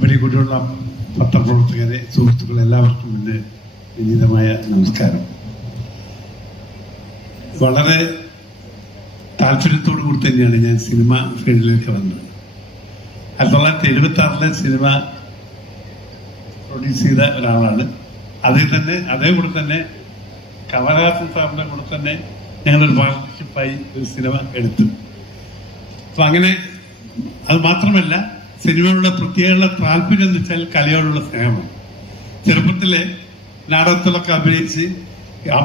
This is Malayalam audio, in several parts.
ഇവിടെ കൂടിയുള്ള പത്രപ്രവർത്തകരെ, സുഹൃത്തുക്കളെ, എല്ലാവർക്കും എൻ്റെ വിനീതമായ നമസ്കാരം. വളരെ താല്പര്യത്തോടു കൂടി തന്നെയാണ് ഞാൻ സിനിമ ഫീൽഡിലേക്ക് വന്നത്. 1976 സിനിമ പ്രൊഡ്യൂസ് ചെയ്ത ഒരാളാണ്. അതേകൂടെ തന്നെ കമലഹാസൻ സാറിൻ്റെ കൂടെ തന്നെ ഞങ്ങളൊരു പാർട്ണർഷിപ്പായി ഒരു സിനിമ എടുത്തു. അപ്പം അങ്ങനെ അത് മാത്രമല്ല, സിനിമയുടെ പ്രത്യേക താല്പര്യം എന്ന് വെച്ചാൽ കലയോടുള്ള സ്നേഹമാണ്. ചെറുപ്പത്തിലെ നാടകത്തിലൊക്കെ അഭിനയിച്ച്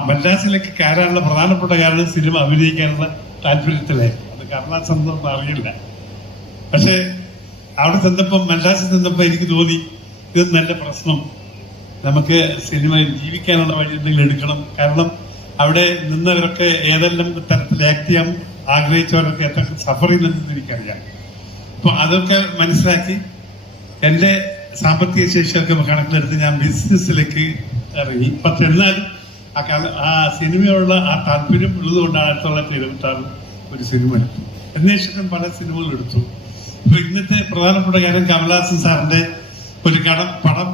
മദ്രാസിലേക്ക് കയറാനുള്ള പ്രധാനപ്പെട്ട കാരണം സിനിമ അഭിനയിക്കാനുള്ള താല്പര്യത്തിലെ. അത് കർണാസന്ധം അറിയില്ല. പക്ഷെ അവിടെ ചെന്നപ്പം, മദ്രാസിൽ ചെന്നപ്പോൾ എനിക്ക് തോന്നി ഇത് നല്ല പ്രശ്നം, നമുക്ക് സിനിമയിൽ ജീവിക്കാനുള്ള വഴി എന്തെങ്കിലും എടുക്കണം. കാരണം അവിടെ നിന്നവരൊക്കെ ഏതെല്ലാം തരത്തിൽ ആക്ട് ചെയ്യാൻ ആഗ്രഹിച്ചവരൊക്കെ എത്ര സഫർ ചെയ്യുന്നതെന്ന് എനിക്കറിയാം. അപ്പൊ അതൊക്കെ മനസ്സിലാക്കി എൻ്റെ സാമ്പത്തിക ശേഷിയൊക്കെ കണക്കിലെടുത്ത് ഞാൻ ബിസിനസ്സിലേക്ക് ഇറങ്ങി. പക്ഷെ എന്നാലും ആ സിനിമയുള്ള ആ താല്പര്യം ഉള്ളതുകൊണ്ടാണ് 1976 ഒരു സിനിമ എടുത്തു. അതിനുശേഷം പല സിനിമകൾ എടുത്തു. ഇപ്പൊ ഇന്നത്തെ പ്രധാനപ്പെട്ട കാര്യം കമലഹാസൻ സാറിന്റെ ഒരു പടം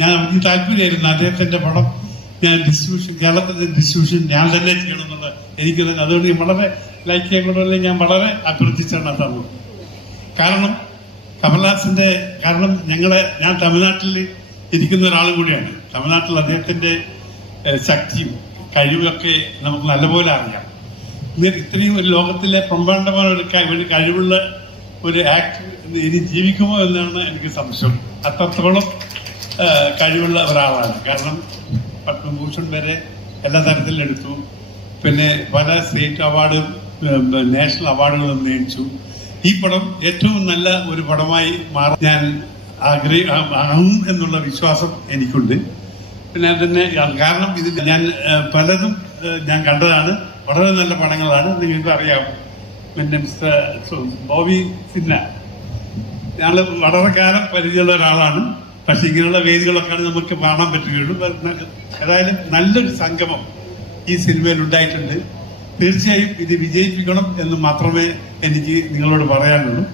ഞാൻ എനിക്ക് താല്പര്യമായിരുന്നു. അദ്ദേഹത്തിന്റെ പടം ഞാൻ കേരളത്തിന്റെ ഡിസ്ട്രിബ്യൂഷൻ ഞാൻ തന്നെ ചെയ്യണം എന്നുള്ള എനിക്ക് തന്നെ. അതുകൊണ്ട് വളരെ ലൈക്ക് ചെയ്യണമെന്നല്ല, ഞാൻ വളരെ അഭ്യർത്ഥിച്ചാണ് തന്നത്. കാരണം കമലഹാസന്റെ ഞാൻ തമിഴ്നാട്ടിൽ ഇരിക്കുന്ന ഒരാളും കൂടിയാണ്. തമിഴ്നാട്ടിൽ അദ്ദേഹത്തിന്റെ ശക്തിയും കഴിവൊക്കെ നമുക്ക് നല്ലപോലെ അറിയാം. ഇത്രയും ഒരു ലോകത്തിലെ പ്രമ്പാണ്ഡമായ ഒരു കഴിവുള്ള ഒരു ആക്ടർ ഇനി ജീവിക്കുമോ എന്നാണ് എനിക്ക് സംശയം. അത്രത്തോളം കഴിവുള്ള ഒരാളാണ്. കാരണം പത്മഭൂഷൺ വരെ എല്ലാ തരത്തിലും എടുത്തു. പിന്നെ പല സ്റ്റേറ്റ് അവാർഡും നാഷണൽ അവാർഡുകളും നേടിച്ചു. ഈ പടം ഏറ്റവും നല്ല ഒരു പടമായി മാറാൻ ഞാൻ ആകും എന്നുള്ള വിശ്വാസം എനിക്കുണ്ട്. പിന്നെ തന്നെ കാരണം ഇതിൽ ഞാൻ പലതും ഞാൻ കണ്ടതാണ്. വളരെ നല്ല പടങ്ങളാണ്. നിങ്ങൾക്ക് അറിയാം. പിന്നെ മിസ്റ്റർ ബോബി സിന്ന, ഞങ്ങൾ വളരെ കാലം പരിചയമുള്ള ഒരാളാണ്. പക്ഷെ ഇങ്ങനെയുള്ള വേദികളൊക്കെയാണ് നമുക്ക് കാണാൻ പറ്റുകയുള്ളൂ. ഏതായാലും നല്ലൊരു സംഗമം ഈ സിനിമയിൽ ഉണ്ടായിട്ടുണ്ട്. തീർച്ചയായും ഇത് വിജയിപ്പിക്കണം എന്ന് മാത്രമേ എനിക്ക് നിങ്ങളോട് പറയാനുള്ളൂ.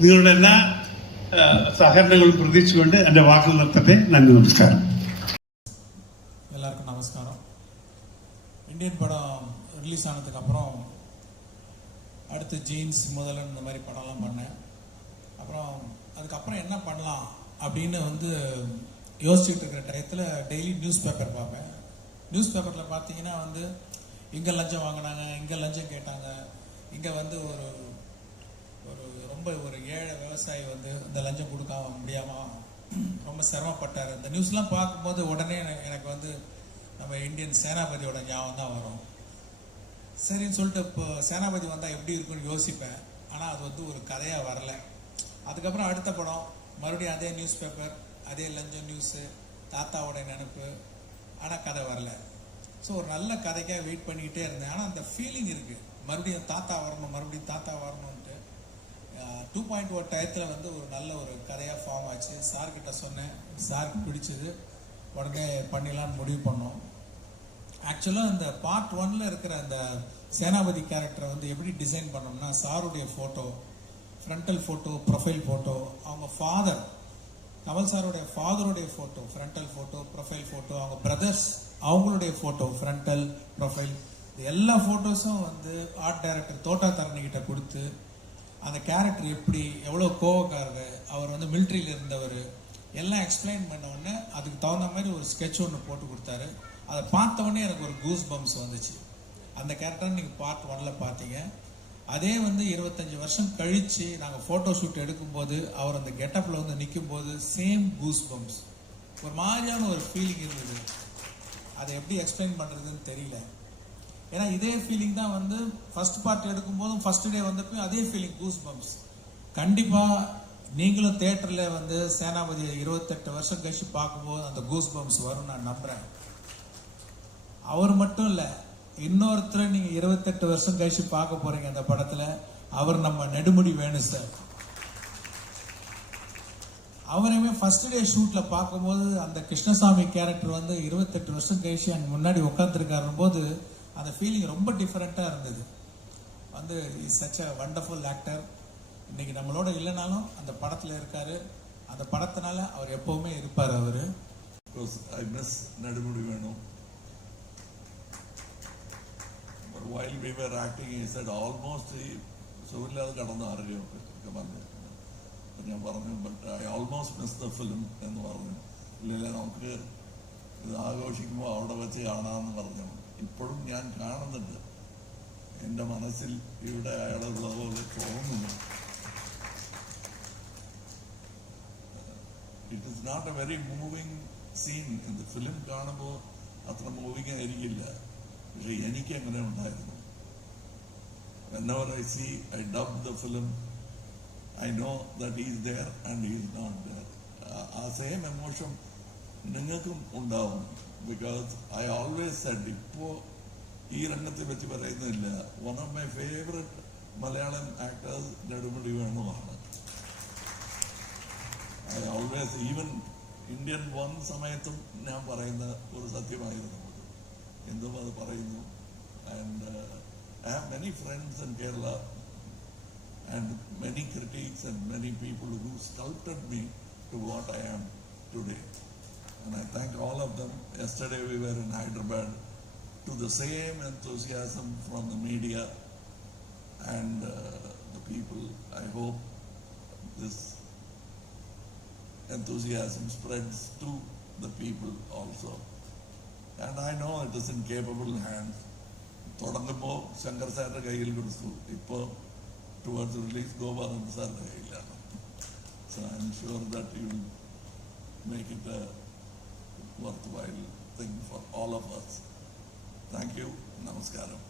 നിങ്ങളുടെ എല്ലാ സഹകരണങ്ങളും പ്രതീക്ഷിച്ചുകൊണ്ട് എൻ്റെ വാക്കുകൾ നിർത്തട്ടെ. നന്ദി, നമസ്കാരം. எல்லாருக்கும் நமஸ்காரம். இந்தியன் படம் ரிலீஸ் ஆனதுக்கு அப்புறம் அடுத்து ஜீன்ஸ், முதலன், இந்த மாதிரி படம்லாம் பண்ணேன். அப்புறம் அதுக்கப்புறம் என்ன பண்ணலாம் அப்படின்னு யோசிச்சுட்டு இருக்கிற டயத்தில் டெய்லி நியூஸ் பேப்பர் பார்ப்பேன். நியூஸ் பேப்பரில் பார்த்தீங்கன்னா இங்கே லஞ்சம் வாங்கினாங்க, இங்கே லஞ்சம் கேட்டாங்க, இங்கே ஒரு ஒரு ரொம்ப ஒரு ஏழை விவசாயி இந்த லஞ்சம் கொடுக்காம முடியாமல் ரொம்ப சிரமப்பட்டார். இந்த நியூஸ்லாம் பார்க்கும்போது உடனே எனக்கு நம்ம இந்தியன் சேனாபதியோட ஞாபகம் தான் வரும். சரின்னு சொல்லிட்டு இப்போ சேனாபதி வந்தால் எப்படி இருக்குன்னு யோசிப்பேன். ஆனால் அது ஒரு கதையாக வரல. அதுக்கப்புறம் அடுத்த படம் மறுபடியும் அதே நியூஸ் பேப்பர், அதே லஞ்சம் நியூஸு, தாத்தாவோட நினைப்பு, ஆனால் கதை வரல. ஸோ ஒரு நல்ல கதைக்காக வெயிட் பண்ணிக்கிட்டே இருந்தேன். ஆனால் அந்த ஃபீலிங் இருக்குது, மறுபடியும் தாத்தா வரணும்ன்ட்டு. 2.1 டயத்தில் ஒரு நல்ல ஒரு கதையாக ஃபார்ம் ஆச்சு. சார்கிட்ட சொன்னேன், சாருக்கு பிடிச்சது, உடனே பண்ணிடலான்னு முடிவு பண்ணோம். ஆக்சுவலாக இந்த பார்ட் 1ல் இருக்கிற அந்த சேனாபதி கேரக்டரை எப்படி டிசைன் பண்ணோம்னா, சாருடைய photo, frontal photo, profile photo, அவங்க ஃபாதர் கமல் சாருடைய ஃபாதருடைய photo, frontal photo, profile photo, அவங்க பிரதர்ஸ் அவங்களுடைய ஃபோட்டோ, ஃப்ரண்டல், ப்ரொஃபைல், எல்லா ஃபோட்டோஸும் ஆர்ட் டைரக்டர் தோட்டா தரணிக்கிட்ட கொடுத்து அந்த கேரக்டர் எப்படி, எவ்வளோ கோவக்காரர், அவர் மிலிட்ரியில் இருந்தவர், எல்லாம் எக்ஸ்பிளைன் பண்ண உடனே அதுக்கு தகுந்த மாதிரி ஒரு ஸ்கெட்ச் ஒன்று போட்டு கொடுத்தாரு. அதை பார்த்த உடனே எனக்கு ஒரு கூஸ் பம்ப்ஸ் வந்துச்சு. அந்த கேரக்டர் நீங்கள் பார்ட் 1ல் பார்த்தீங்க. அதே 25 வருஷம் கழித்து நாங்கள் ஃபோட்டோ ஷூட் எடுக்கும்போது அவர் அந்த கெட்டப்பில் நிற்கும்போது சேம் கூஸ் பம்ப்ஸ், ஒரு மாதிரியான ஒரு ஃபீலிங் இருந்தது. அதை எப்படி எக்ஸ்பிளைன் பண்ணுறதுன்னு தெரியல. ஏன்னா இதே ஃபீலிங் தான் ஃபர்ஸ்ட் பார்ட் எடுக்கும்போதும் ஃபர்ஸ்ட் டே வந்தப்போ அதே ஃபீலிங், கூஸ் பம்ப்ஸ். கண்டிப்பாக நீங்களும் தேட்டரில் சேனாபதியை 28 வருஷம் கழிச்சு பார்க்கும்போது அந்த கூஸ் பம்ப்ஸ் வரும் நான் நம்புகிறேன். அவர் மட்டும் இல்லை, இன்னொருத்தர் நீங்கள் 28 வருஷம் கழிச்சு பார்க்க போறீங்க அந்த படத்தில். அவர் நம்ம நெடுமுடி வேணு சார். அவரையுமே ஃபர்ஸ்ட் டே ஷூட்ல பார்க்கும்போது அந்த கிருஷ்ணசாமி கேரக்டர் 28 வருஷம் கழிச்சு அங்கே முன்னாடி உட்காந்துருக்காரு போது அந்த ஃபீலிங் ரொம்ப டிஃப்ரெண்ட்டாக இருந்தது. Is such a wonderful actor. இன்னைக்கு நம்மளோட இல்லைனாலும் அந்த படத்தில் இருக்காரு. அந்த படத்தினால அவர் எப்பவுமே இருப்பார். அவரு because I miss Nadumudi Venu. But while we were acting, he said almost സുഖമില്ലാതെ കടന്ന് ആരുകയൊക്കെ പറഞ്ഞു. ഞാൻ പറഞ്ഞു but I almost miss the film എന്ന് പറഞ്ഞു. ഇല്ല നമുക്ക് ഇത് ആഘോഷിക്കുമ്പോൾ അവിടെ വെച്ച് കാണാമെന്ന് പറഞ്ഞു. ഇപ്പോഴും ഞാൻ കാണുന്നുണ്ട്, എൻ്റെ മനസ്സിൽ ഇവിടെ അയാളുള്ളത് പോലെ തോന്നുന്നു. It is not a very moving scene. ഇത് ഫിലിം കാണുമ്പോൾ അത്ര മൂവിങ് ആയിരിക്കില്ല, പക്ഷെ എനിക്ക് അങ്ങനെ ഉണ്ടായിരുന്നു. Whenever I see, I dub the film, I know that he is there and he is not there. ആ സെയിം എമോഷൻ നിങ്ങൾക്കും ഉണ്ടാവും. ബിക്കോസ് ഐ ഓൾവേസ് സെഡ്, ഇപ്പോൾ ഈ രംഗത്തെ വെച്ച് പറയുന്നില്ല, one of my favourite Malayalam actors Nedumudi വേണുവാണ്. I always, even Indian one സമയത്തും ഞാൻ പറയുന്ന ഒരു സത്യമായിരുന്നു അത്. എന്തും അത് പറയുന്നു. And I have many friends in Kerala and many critics and many people who sculpted me to what I am today. And I thank all of them. Yesterday we were in Hyderabad, to the same enthusiasm from the media and the people. I hope this enthusiasm spreads to the people also. And I know it is in capable hands. തുടങ്ങുമ്പോൾ ശങ്കർ സാറിന്റെ കയ്യിൽ കൊടുത്തു, ഇപ്പോൾ ടുവേർഡ്സ് റിലീസ് ഗോപാലൻ സാറിന്റെ കയ്യിലാണ്. So I am sure that you will make it A worth while thing for all of us. Thank you. നമസ്കാരം.